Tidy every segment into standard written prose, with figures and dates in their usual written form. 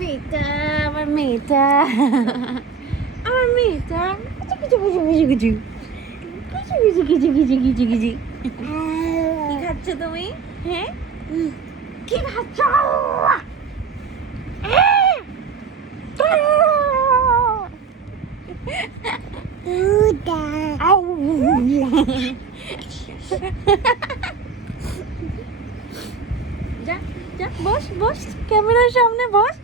মেয়েটা, আমার মেয়েটা, আমার মেয়েটা কিছু কিছু কিছু কিছু কিছু কিছু কিছু কিছু কিছু কিছু কি খাচ্ছ তুমি? হ্যাঁ, কি খাচ্ছ? যা যা বস বস, ক্যামেরার সামনে বস।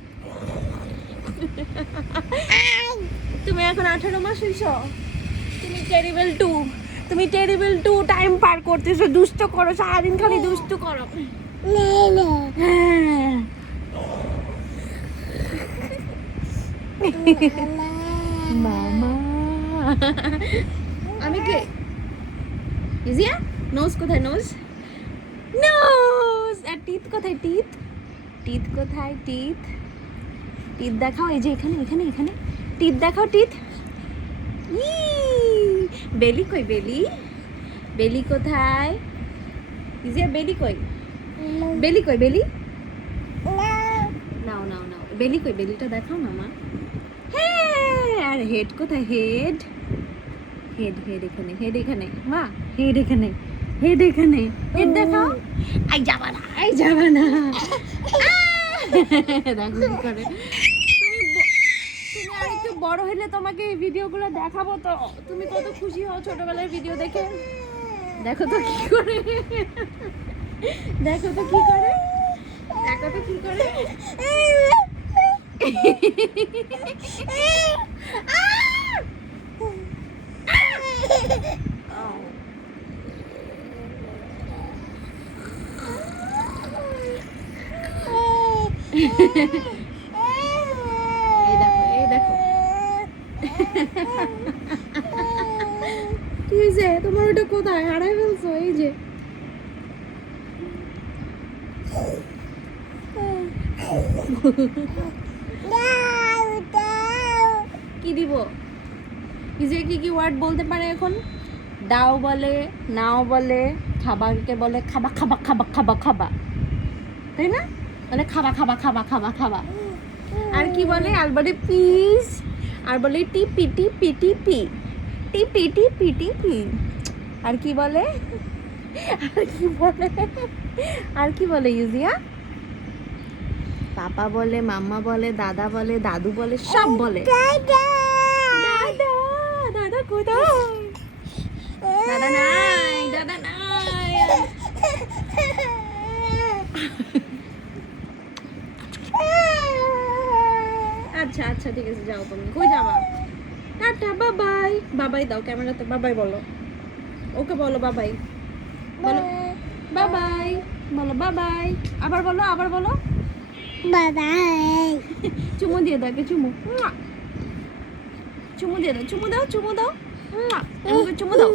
তুমি এখন 18 মাস হইছ। তুমি টেরিবল টু টাইম পার করতেছো, দুষ্ট করো, সারাদিন খালি দুষ্ট করো। হ্যাঁ। মামা, আমি কে? ইজিয়া, নোজ কোথায়? Nose nose. আর টিথ কোথায়? টিথ টিথ কোথায়? টিথ টিথ দেখাও। এই যে এখানে এখানে এখানে টিথ দেখাও। টিথ। বেলি কই? বেলি, বেলি কোথায়? ইজিয়া, বেলি কই? বেলি কই? বেলি নাও নাও নাও। বেলি কই? বেলিটা দেখাও না মা। হ্যাঁ। আর হেড কোথায়? হেড হেড হেড এখানে, হেড এখানে মা, হেড এখানে, হেড এখানে, হেড দেখাও। আই যাবা না, আই যাবা না। দেখো কি করে। তুমি আর একটু বড় হলে তোমাকে এই ভিডিওগুলো দেখাবো তো, তুমি কত খুশি হও ছোটবেলার ভিডিও দেখে। দেখো তো কি করে, দেখো তো কি করে, দেখো তো কি করে। এই দেখো, এই দেখো। কি হয়েছে তোমার? ওটা কোথায় হারাই ফেলছো? এই যে কি দিব? কি যে কি কি ওয়ার্ড বলতে পারে এখন? দাও বলে, নাও বলে, খাবারকে বলে খাবা খাবা খাবা খাবা খাবা, তাই না? মানে খাবা খাবা খাবা খাবা খাবা। আর কি বলে? আর বলে পিস, আর বলে টিপি টিপি টিপি টিপি টিপি টিপি। আর কি বলে? আর কি বলে? আর কি বলে ইউজিয়া? পাপা বলে, মাম্মা বলে, দাদা বলে, দাদু বলে, সব বলে। দাদা, দাদা কোথায়? দাদা নাই, দাদা নাই। আচ্ছা আচ্ছা ঠিক আছে, যাও তুমি। কই যাবা? টাটা, বাবাই। বাবাই দাও ক্যামেরাতে, বাবাই বলো। ওকে বলো বাবাই, বলো বাবাই, বলো বাবাই। আবার বলো, আবার বলো বাবাই। চুমু দিয়ে দাও, কে চুমু। চুমু দিয়ে দাও, চুমু দাও, চুমু দাও, চুমু দাও।